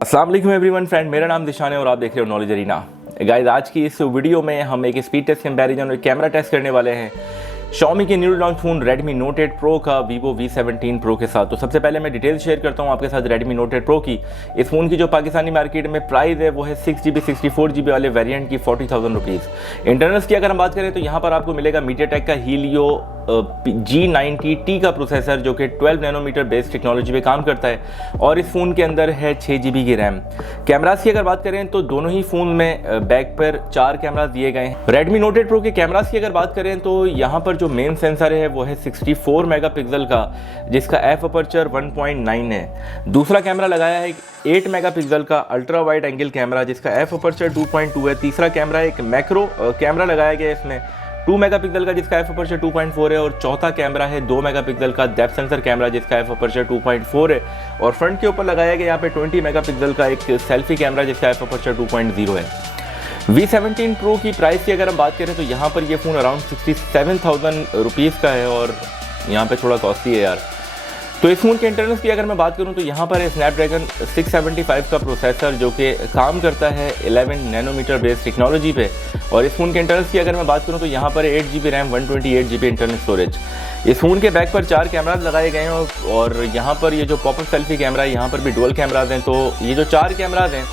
अस्सलाम वालेकुम everyone friend, मेरा नाम दिशान है और आप देख रहे हो नॉलेज अरीना। गाइस, आज की इस वीडियो में हम एक स्पीड टेस्ट कंपैरिजन और कैमरा टेस्ट करने वाले हैं Xiaomi के new launch phone Redmi Note 8 Pro का Vivo V17 Pro के साथ। तो सबसे पहले मैं डिटेल शेयर करता हूँ आपके साथ Redmi Note 8 Pro की। इस फ़ोन की जो पाकिस्तानी मार्केट में प्राइस है वो है 6GB 64GB वाले वेरिएंट की 40,000 रुपीज़। इंटरनल्स की अगर हम बात करें तो यहाँ पर आपको मिलेगा MediaTek का Helio G90T का प्रोसेसर जो कि 12 नैनोमीटर बेस्ड टेक्नोलॉजी पे काम करता है और इस फ़ोन के अंदर है 6GB की रैम। कैमरास की अगर बात करें तो दोनों ही फ़ोन में बैक पर 4 कैमरास दिए गए हैं। Redmi Note 8 Pro के कैमरास की अगर बात करें तो यहाँ पर जो मेन सेंसर है वो है 64 मेगापिक्सल का, जिसका एफ अपर्चर 1.9 है। दूसरा कैमरा लगाया है 8 मेगापिक्सल का अल्ट्रा वाइड एंगल कैमरा, जिसका एफ अपर्चर 2.2 है। तीसरा कैमरा एक मैक्रो कैमरा लगाया गया है इसमें 2 मेगापिक्सल का, जिसका एफ अपर्चर 2.4 है। और चौथा कैमरा है 2 मेगापिक्सल का डेप्थ सेंसर कैमरा, जिसका एफ अपर्चर 2.4 है। और फ्रंट के ऊपर लगाया गया यहाँ पे 20 मेगापिक्सल का एक सेल्फी कैमरा, जिसका एफ अपर्चर 2.0 है। V17 Pro की प्राइस की अगर हम बात करें तो यहाँ पर ये फ़ोन अराउंड 67,000 रुपीज़ का है और यहाँ पे थोड़ा कॉस्टली है यार। तो इस फ़ोन के इंटरनल्स की अगर मैं बात करूँ तो यहाँ पर है Snapdragon 675 का प्रोसेसर जो कि काम करता है 11 नैनोमीटर बेस्ड टेक्नोलॉजी पे। और इस फ़ोन के इंटरनल्स की अगर मैं बात करूँ तो यहाँ पर 8GB RAM 128GB internal storage. इस फ़ोन के बैक पर 4 कैमराज लगाए गए हैं और यहाँ पर ये जो पॉपअप सेल्फी कैमरा है यहाँ पर भी डुअल कैमराज हैं। तो ये जो 4 कैमराज हैं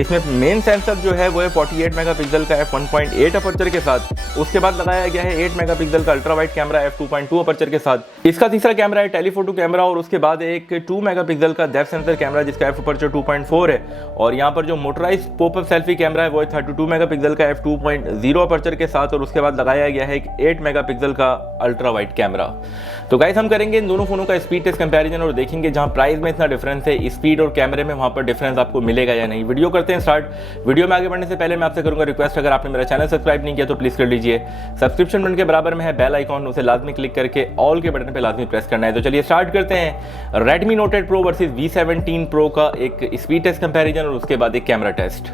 इसमें मेन सेंसर जो है वो है 48 मेगापिक्सल का f1.8 अपर्चर के साथ। उसके बाद लगाया गया है 8 मेगापिक्सल का ultra wide camera f2.2 aperture के साथ। इसका तीसरा कैमरा है टेलीफोटो कैमरा और उसके बाद एक 2 मेगापिक्सल का डेप्थ सेंसर कैमरा, जिसका एफ अपर्चर 2.4 है। और यहाँ पर जो मोटराइज पॉपअप सेल्फी कैमरा है वो है 32 मेगापिक्सल का f2.0 अपर्चर के साथ। और उसके बाद लगाया गया है एक 8 मेगापिक्सल का अल्ट्रा वाइड कैमरा। तो गाइस, हम करेंगे इन दोनों फोनों का स्पीड टेस्ट कंपैरिजन और देखेंगे जहां प्राइस में इतना डिफरेंस है, स्पीड और कैमरे में वहां पर डिफरेंस आपको मिलेगा या नहीं। वीडियो करते हैं स्टार्ट। वीडियो में आगे बढ़ने से पहले मैं आपसे करूंगा रिक्वेस्ट, अगर आपने मेरा चैनल सब्सक्राइब नहीं किया तो प्लीज कर लीजिए। सब्सक्रिप्शन बटन के बराबर में है बेल आइकॉन, उसे लाजमी क्लिक करके ऑल के बटन पर लाजमी प्रेस करना है। तो चलिए स्टार्ट करते हैं Redmi Note 8 Pro versus V17 Pro का एक स्पीड टेस्ट कंपैरिजन और उसके बाद एक कैमरा टेस्ट।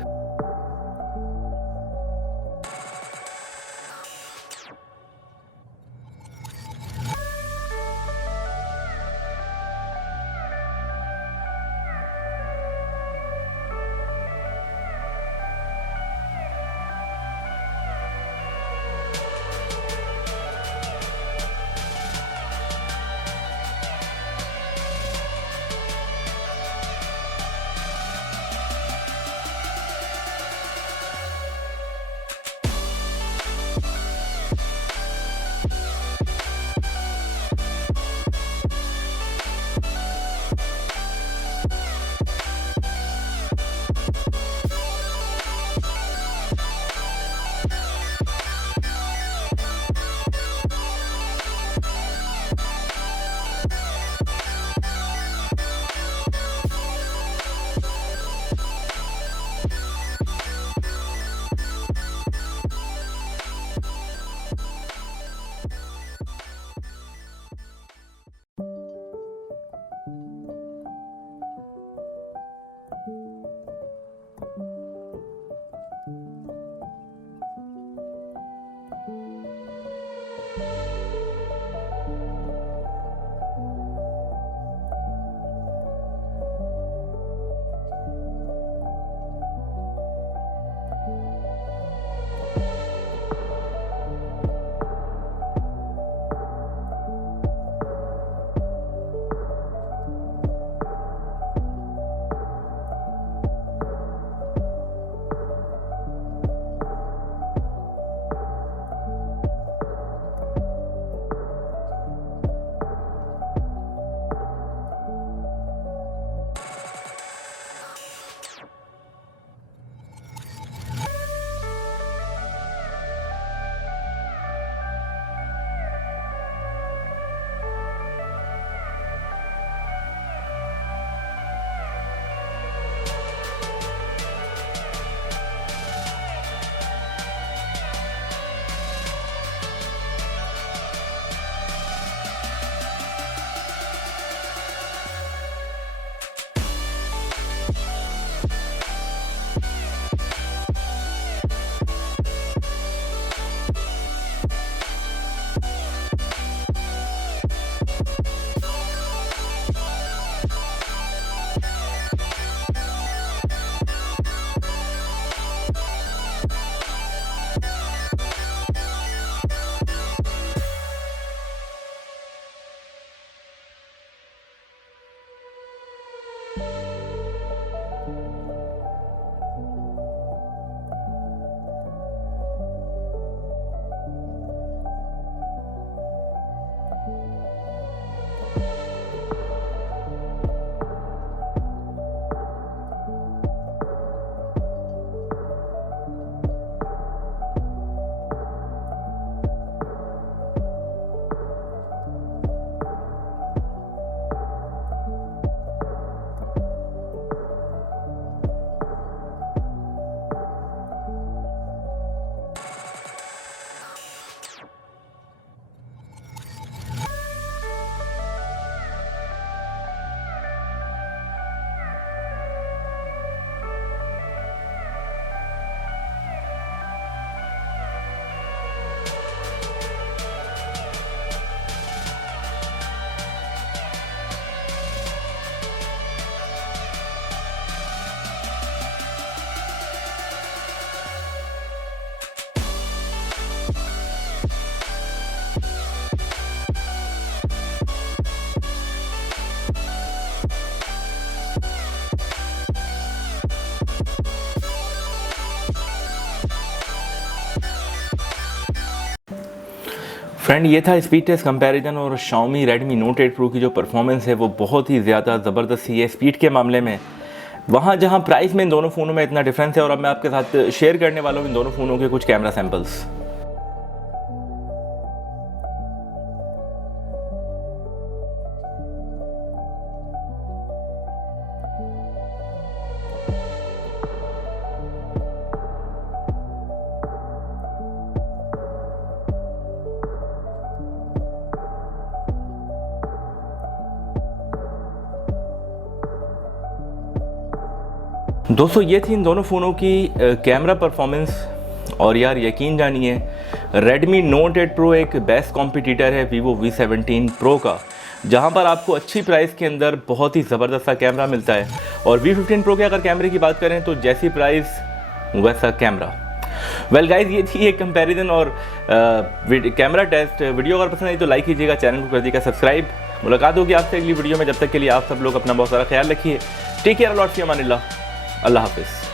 फ्रेंड, ये था स्पीड टेस्ट कंपैरिजन और Xiaomi Redmi Note 8 Pro की जो परफॉर्मेंस है वो बहुत ही ज़्यादा ज़बरदस्त है स्पीड के मामले में। वहाँ जहाँ प्राइस में इन दोनों फ़ोनों में इतना डिफरेंस है, और अब मैं आपके साथ शेयर करने वाला हूँ इन दोनों फ़ोनों के कुछ कैमरा सैम्पल्स। दोस्तों, ये थी इन दोनों फ़ोनों की कैमरा परफॉर्मेंस। और यार यकीन जानिए, Redmi Note 8 Pro एक बेस्ट कॉम्पिटिटर है Vivo V17 Pro का, जहां पर आपको अच्छी प्राइस के अंदर बहुत ही ज़बरदस्त सा कैमरा मिलता है। और V15 Pro के अगर कैमरे की बात करें तो जैसी प्राइस वैसा कैमरा। वेल गाइज, ये थी एक कंपैरिजन और कैमरा टेस्ट। वीडियो अगर पसंद आई तो लाइक कीजिएगा, चैनल को कर दीजिएगा सब्सक्राइब। मुलाकात होगी आपसे अगली वीडियो में, जब तक के लिए आप सब लोग अपना बहुत सारा ख्याल रखिए। टेक केयर, लॉट फी अमानिल्लाह, अल्लाह हाफिज़।